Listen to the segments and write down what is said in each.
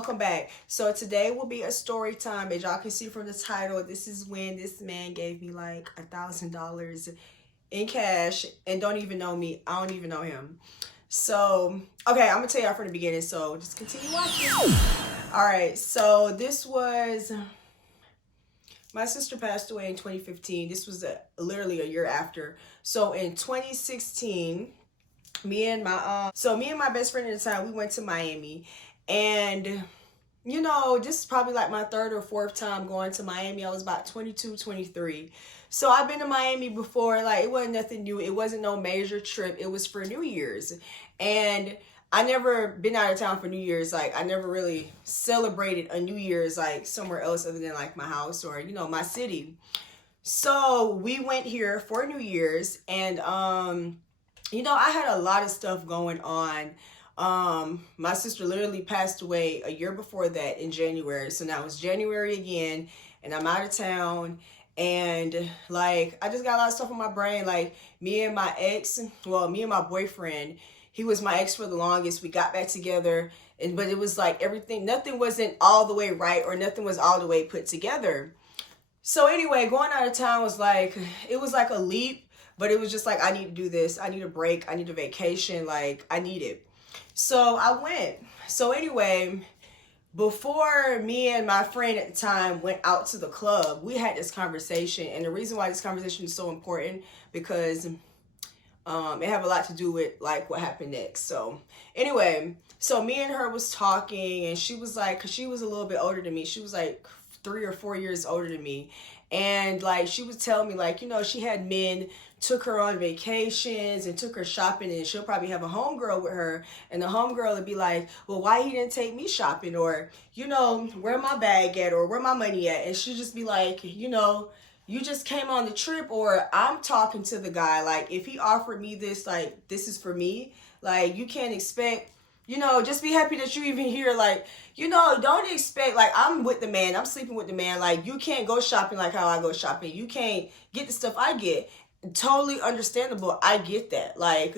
welcome back. So today will be a story time. As y'all can see from the title, this is when this man gave me like $1,000 in cash and don't even know me. I don't even know him. So, okay, I'm gonna tell y'all from the beginning, so just continue watching. All right, so this was, my sister passed away in 2015. This was literally a year after. So in 2016, me and my best friend at the time, we went to Miami. And you know, this is probably like my third or fourth time going to Miami. I was about 22, 23. So I've been to Miami before. Like, it wasn't nothing new. It wasn't no major trip. It was for New Year's. And I never been out of town for New Year's. Like, I never really celebrated a New Year's like somewhere else other than like my house or, you know, my city. So we went here for New Year's, and you know, I had a lot of stuff going on. My sister literally passed away a year before that in January. So now it's January again, and I'm out of town. And like, I just got a lot of stuff on my brain. Like, me and my boyfriend, he was my ex for the longest. We got back together, but it was like nothing wasn't all the way right, or nothing was all the way put together. So anyway, going out of town was like, it was like a leap, but it was just like, I need to do this. I need a break. I need a vacation. Like, I need it. So I went. So anyway, before me and my friend at the time went out to the club, we had this conversation. And the reason why this conversation is so important, because it have a lot to do with like what happened next. So anyway, so me and her was talking, and she was like, because she was a little bit older than me. She was like 3 or 4 years older than me. And like, she was telling me, like, you know, she had men took her on vacations and took her shopping, and she'll probably have a homegirl with her, and the homegirl would be like, well, why he didn't take me shopping, or, you know, where my bag at, or where my money at? And she'd just be like, you know, you just came on the trip, or I'm talking to the guy, like, if he offered me this, like, this is for me. Like, you can't expect, you know, just be happy that you even here. Like, you know, don't expect, like, I'm with the man, I'm sleeping with the man. Like, you can't go shopping like how I go shopping. You can't get the stuff I get. Totally understandable. I get that. Like,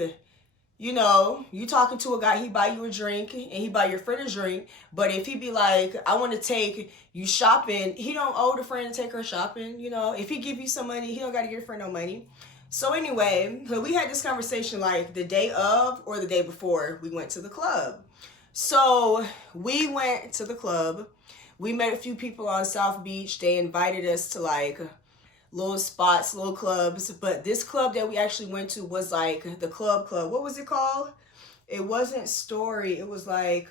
you know, you talking to a guy, he buy you a drink and he buy your friend a drink. But if he be like, I want to take you shopping, he don't owe the friend to take her shopping. You know, if he give you some money, he don't got to give a friend no money. So anyway, so we had this conversation like the day of or the day before we went to the club. So we went to the club. We met a few people on South Beach. They invited us to like little spots, little clubs. But this club that we actually went to was like the club. What was it called? It wasn't Story. It was like,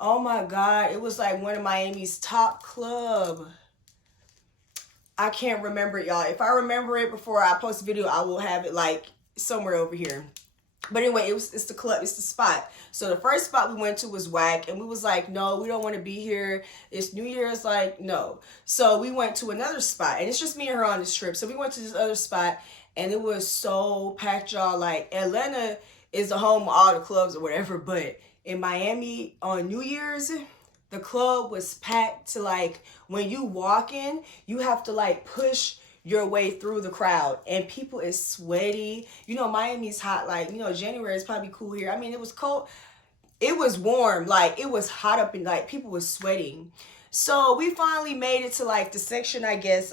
oh my God, it was like one of Miami's top club. I can't remember it, y'all. If I remember it before I post a video, I will have it like somewhere over here. But anyway, it's the club, it's the spot. So the first spot we went to was whack, and we was like, no, we don't want to be here. It's New Year's, like, no. So we went to another spot, and it's just me and her on this trip. So we went to this other spot, and it was so packed, y'all. Like, Atlanta is the home of all the clubs or whatever, but in Miami on New Year's, the club was packed to like, when you walk in, you have to like push your way through the crowd, and people is sweaty. You know, Miami's hot. Like, you know, January is probably cool here. I mean, it was cold. It was warm. Like, it was hot up, and like people was sweating. So we finally made it to like the section, I guess.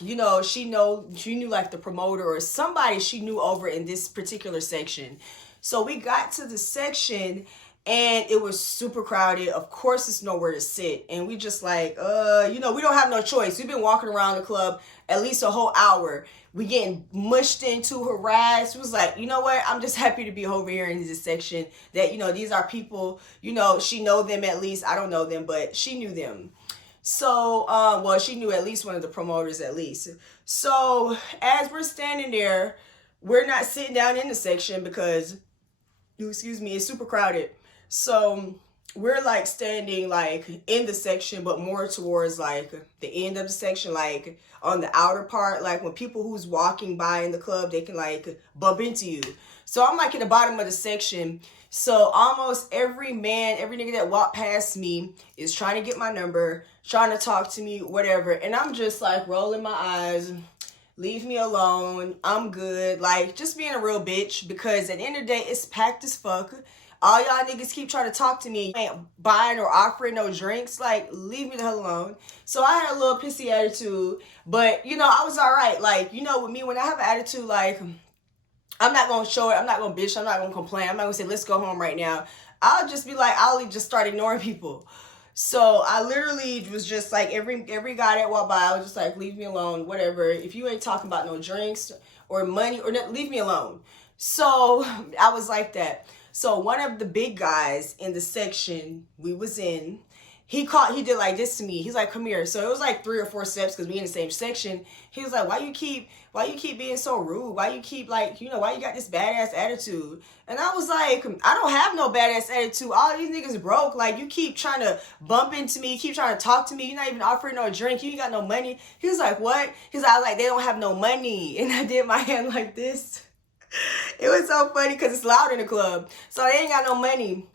You know, she knew like the promoter or somebody she knew over in this particular section. So we got to the section, and it was super crowded. Of course, it's nowhere to sit. And we just like, you know, we don't have no choice. We've been walking around the club at least a whole hour. We getting mushed into, harassed. It was like, you know what? I'm just happy to be over here in this section that, you know, these are people, you know, she know them at least. I don't know them, but she knew them. So, well, she knew at least one of the promoters at least. So as we're standing there, we're not sitting down in the section because, excuse me, it's super crowded. So we're like standing like in the section, but more towards like the end of the section, like on the outer part, like when people who's walking by in the club, they can like bump into you. So I'm like in the bottom of the section. So almost every man, every nigga that walked past me is trying to get my number, trying to talk to me, whatever. And I'm just like rolling my eyes. Leave me alone. I'm good. Like, just being a real bitch, because at the end of the day, it's packed as fuck. All y'all niggas keep trying to talk to me. You ain't buying or offering no drinks. Like, leave me the hell alone. So I had a little pissy attitude. But, you know, I was all right. Like, you know, with me, when I have an attitude, like, I'm not going to show it. I'm not going to bitch. I'm not going to complain. I'm not going to say, let's go home right now. I'll just be like, I'll just start ignoring people. So I literally was just like, every guy that walked by, I was just like, leave me alone, whatever. If you ain't talking about no drinks or money or nothing, leave me alone. So I was like that. So one of the big guys in the section we was in, he did like this to me. He's like, come here. So it was like 3 or 4 steps because we in the same section. He was like, why you keep being so rude? Why you keep like, you know, why you got this badass attitude? And I was like, I don't have no badass attitude. All these niggas broke. Like, you keep trying to bump into me, keep trying to talk to me. You're not even offering no drink. You ain't got no money. He was like, what? He's like, they don't have no money. And I did my hand like this. It was so funny because it's loud in the club. So they ain't got no money.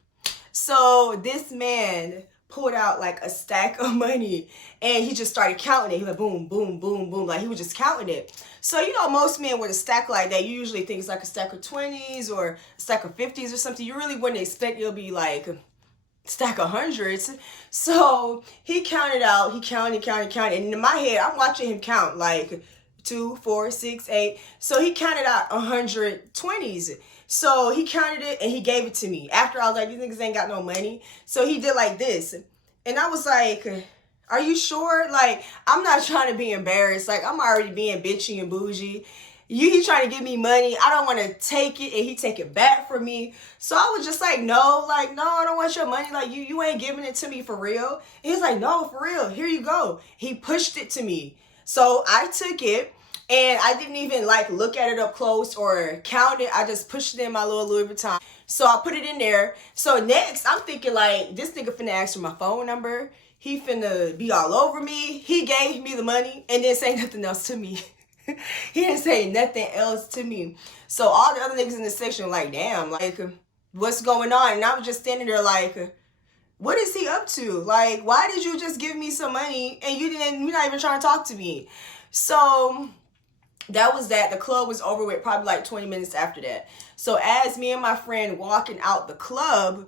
So this man pulled out like a stack of money and he just started counting it. He was like, boom, boom, boom, boom. Like, he was just counting it. So, you know, most men with a stack like that, you usually think it's like a stack of 20s or a stack of 50s or something. You really wouldn't expect it'll be like a stack of hundreds. So he counted out, he counted. And in my head, I'm watching him count like 2, 4, 6, 8. So he counted out 120s. So he counted it and he gave it to me. After I was like, these niggas ain't got no money. So he did like this. And I was like, are you sure? Like, I'm not trying to be embarrassed. Like, I'm already being bitchy and bougie. He trying to give me money. I don't want to take it and he take it back from me. So I was just like, no, I don't want your money. Like, you ain't giving it to me for real. And he's like, no, for real. Here you go. He pushed it to me. So I took it. And I didn't even like look at it up close or count it. I just pushed it in my little Louis Vuitton. So I put it in there. So next, I'm thinking like, this nigga finna ask for my phone number. He finna be all over me. He gave me the money and didn't say nothing else to me. He didn't say nothing else to me. So all the other niggas in the section were like, damn, like, what's going on? And I was just standing there like, what is he up to? Like, why did you just give me some money and you're not even trying to talk to me? So that was that. The club was over with probably like 20 minutes after that. So as me and my friend walking out the club,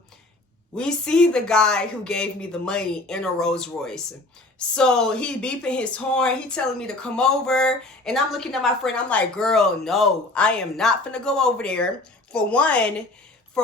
we see the guy who gave me the money in a Rolls Royce. So he beeping his horn. He telling me to come over. And I'm looking at my friend. I'm like, girl, no, I am not finna go over there. For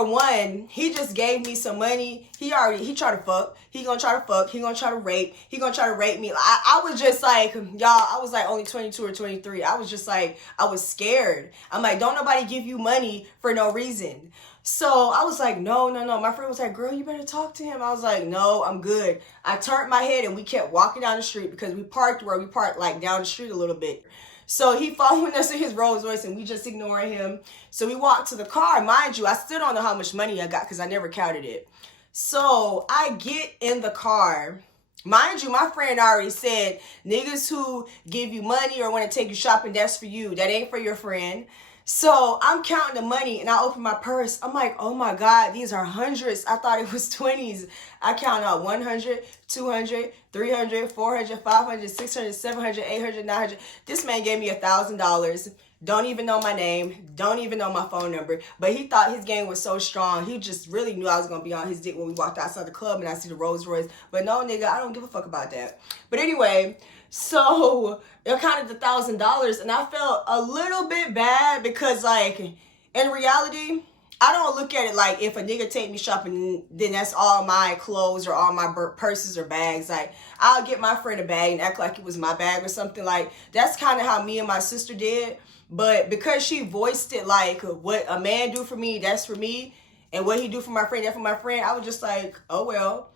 one, he just gave me some money. He tried to fuck. He gonna try to fuck. He gonna try to rape. He gonna try to rape me. I was just like, y'all, I was like only 22 or 23. I was just like, I was scared. I'm like, don't nobody give you money for no reason. So I was like, no. My friend was like, girl, you better talk to him. I was like, no, I'm good. I turned my head and we kept walking down the street because we parked like down the street a little bit. So he following us in his Rolls Royce and we just ignoring him. So we walked to the car. Mind you, I still don't know how much money I got because I never counted it. So I get in the car. Mind you, my friend already said, niggas who give you money or want to take you shopping, that's for you. That ain't for your friend. So I'm counting the money and I open my purse. I'm like, oh my God, these are hundreds. I thought it was 20s. I count out 100, 200, 300, 400, 500, 600, 700, 800, 900. This man gave me $1,000. Don't even know my name. Don't even know my phone number. But he thought his game was so strong. He just really knew I was going to be on his dick when we walked outside the club and I see the Rolls Royce. But no, nigga, I don't give a fuck about that. But anyway, so it counted $1,000 and I felt a little bit bad because, like, in reality, I don't look at it like if a nigga take me shopping, then that's all my clothes or all my purses or bags. Like, I'll get my friend a bag and act like it was my bag or something. Like, that's kind of how me and my sister did. But because she voiced it like what a man do for me, that's for me. And what he do for my friend, that's for my friend. I was just like, oh, well.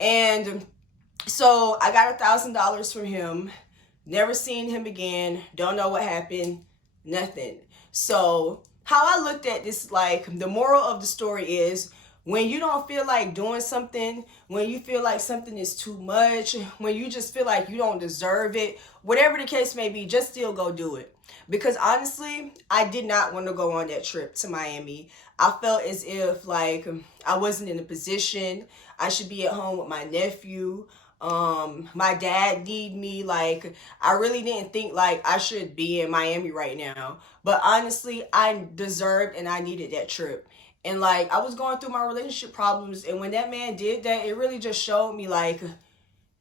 And so I got $1,000 from him. Never seen him again. Don't know what happened. Nothing. So how I looked at this, like, the moral of the story is when you don't feel like doing something, when you feel like something is too much, when you just feel like you don't deserve it, whatever the case may be, just still go do it. Because honestly, I did not want to go on that trip to Miami. I felt as if like I wasn't in a position. I should be at home with my nephew. My dad need me. Like, I really didn't think like I should be in Miami right now. But honestly, I deserved and I needed that trip. And like, I was going through my relationship problems, and when that man did that, it really just showed me like,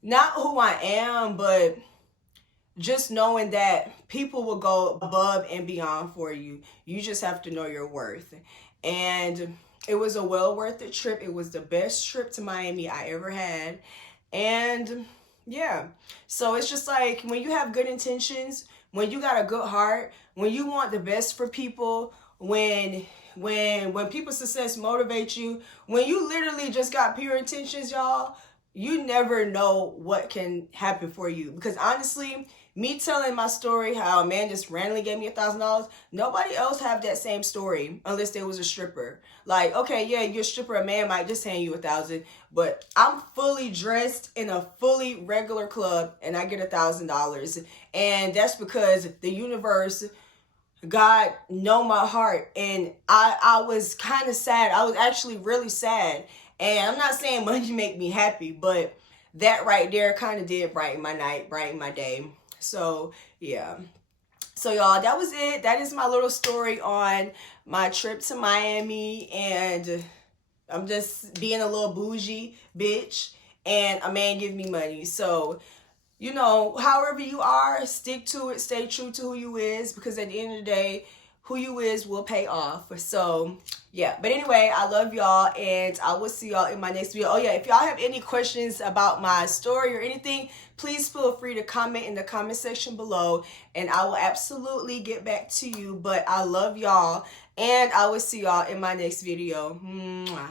not who I am, but just knowing that people will go above and beyond for you. You just have to know your worth. And it was a well worth it trip. It was the best trip to Miami I ever had. And yeah, so it's just like, when you have good intentions, when you got a good heart, when you want the best for people, when people's success motivates you, when you literally just got pure intentions, y'all, you never know what can happen for you. Because honestly, me telling my story, how a man just randomly gave me $1,000, nobody else have that same story unless they was a stripper. Like, okay, yeah, you're a stripper, a man might just hand you 1,000, but I'm fully dressed in a fully regular club and I get $1,000, and that's because the universe, God know my heart. And I was kind of sad. I was actually really sad. And I'm not saying money make me happy, but that right there kind of did brighten my night, brighten my day. So yeah. So y'all, that was it. That is my little story on my trip to Miami. And I'm just being a little bougie bitch, and a man give me money. So, you know, however you are, stick to it, stay true to who you is, because at the end of the day, who you is will pay off. So yeah, but anyway, I love y'all, and I will see y'all in my next video. Oh yeah, if y'all have any questions about my story or anything, please feel free to comment in the comment section below, and I will absolutely get back to you. But I love y'all, and I will see y'all in my next video. Mwah.